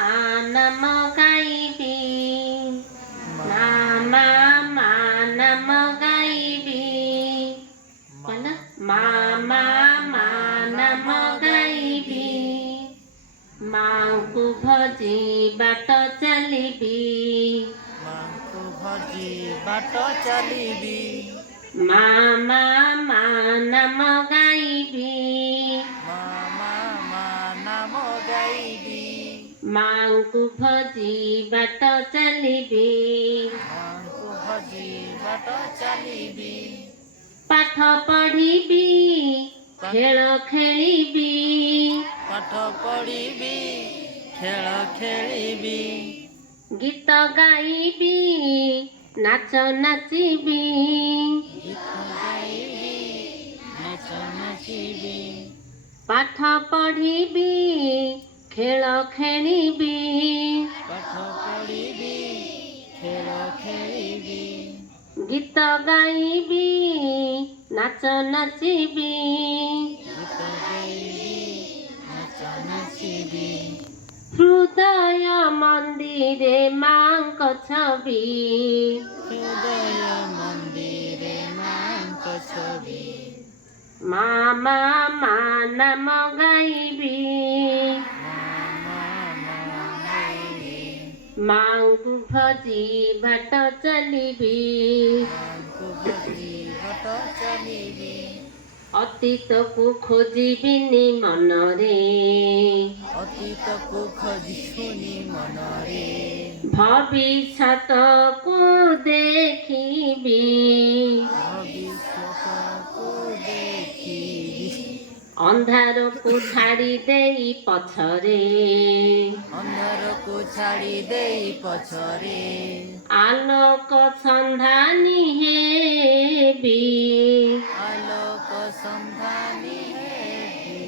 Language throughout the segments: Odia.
ମା ନାମ ଗାଇବି ମା ମା ମା ନାମ ଗାଇବି କଣ ମା ମା ମା ନାମ ଗାଇବି ମାଙ୍କୁ ଭଜି ବାଟ ଚାଲିବି ମାଙ୍କୁ ଭଜି ବାଟ ଚାଲିବି ମା ମା ମା ନାମ ଗାଇବି ମା ମା ମା ନାମ ଗାଇବି ମାଙ୍କୁ ଭଜି ବାଟ ଚାଲିବି ମାଙ୍କୁ ଭଜି ବାଟ ଚାଲିବି ପାଠ ପଢ଼ିବି ଖେଳ ଖେଳିବି ପାଠ ପଢ଼ିବି ଖେଳ ଖେଳିବି ଗୀତ ଗାଇବି ନାଚ ନାଚିବି ଗୀତ ଗାଇବି ନାଚ ନାଚିବି ପାଠ ପଢ଼ିବି ଖେଳ ଖେଳିବି ପାଠ ପଢ଼ିବି ଖେଳ ଖେଳିବି ଗୀତ ଗାଇବି ନାଚ ନାଚିବି ଗୀତ ଗାଇବି ନାଚ ନାଚିବି ହୃଦୟ ମନ୍ଦିରେ ମାଙ୍କ ଛବି ହୃଦୟ ମନ୍ଦିରେ ମାଙ୍କ ଛବି ମା ମା ମା ନାମ ଗାଇବି ମାଙ୍କୁ ଭଜି ବାଟ ଚାଲିବି ମାଙ୍କୁ ଭଜି ବାଟ ଚାଲିବି ଅତୀତକୁ ଖୋଜିବିନି ମନରେ ଅତୀତକୁ ଖୋଜିବୁନି ମନରେ ଭବିଷ୍ୟତକୁ ଦେଖିବି ଭବିଷ୍ୟତକୁ ଦେଖିବି ଅନ୍ଧାରକୁ ଛାଡ଼ି ଦେଇ ପଛରେ ଅନ୍ଧାରକୁ ଛାଡ଼ି ଦେଇ ପଛରେ ଆଲୋକ ସନ୍ଧାନୀ ହେବି ଆଲୋକ ସନ୍ଧାନୀ ହେବି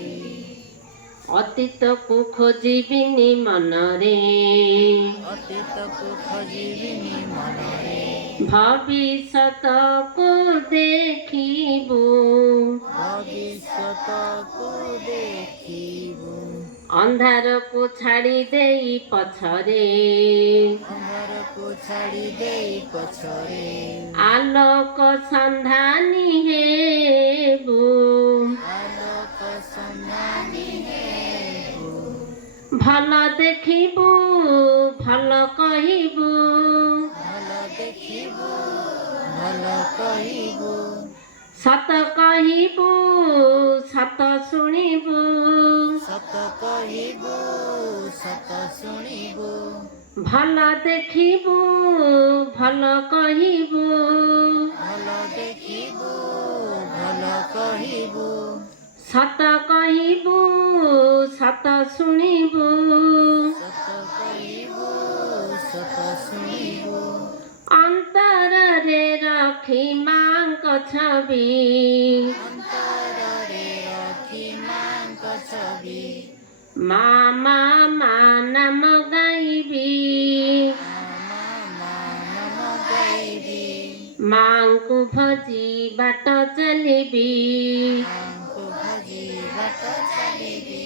ଅତୀତକୁ ଖୋଜିବିନି ମନରେ ଅତୀତକୁ ଖୋଜିବିନି ମନରେ ଭବିଷ୍ୟତକୁ ଦେଖିବୁ ଭବିଷ୍ୟତକୁ ଦେଖିବୁ ଅନ୍ଧାରକୁ ଛାଡ଼ି ଦେଇ ପଛରେ ଅନ୍ଧାରକୁ ଛାଡ଼ି ଦେଇ ପଛରେ ଆଲୋକ ସନ୍ଧାନୀ ହେବୁ ଆଲୋକ ସନ୍ଧାନୀ ହେବୁ ଭଲ ଦେଖିବୁ ଭଲ କହିବୁ ଭଲ ଦେଖିବୁ ଭଲ କହିବୁ ସତ କହିବୁ ସତ ଶୁଣିବୁ ସତ କହିବୁ ସତ ଶୁଣିବୁ ଭଲ ଦେଖିବୁ ଭଲ କହିବୁ ଭଲ ଦେଖିବୁ ଭଲ କହିବୁ ସତ କହିବୁ ସତ ଶୁଣିବୁ ସତ କହିବୁ ସତ ଶୁଣିବୁ ଅନ୍ତରରେ ରଖି ମାଙ୍କ ଛବି ଅନ୍ତରରେ ରଖି ମାଙ୍କ ଛବି ମା ମା ମା ନାମ ଗାଇବି ମା ମା ନାମ ଗାଇବି ମାଙ୍କୁ ଭଜି ବାଟ ଚାଲିବି ମାଙ୍କୁ ଭଜି ବାଟ ଚାଲିବି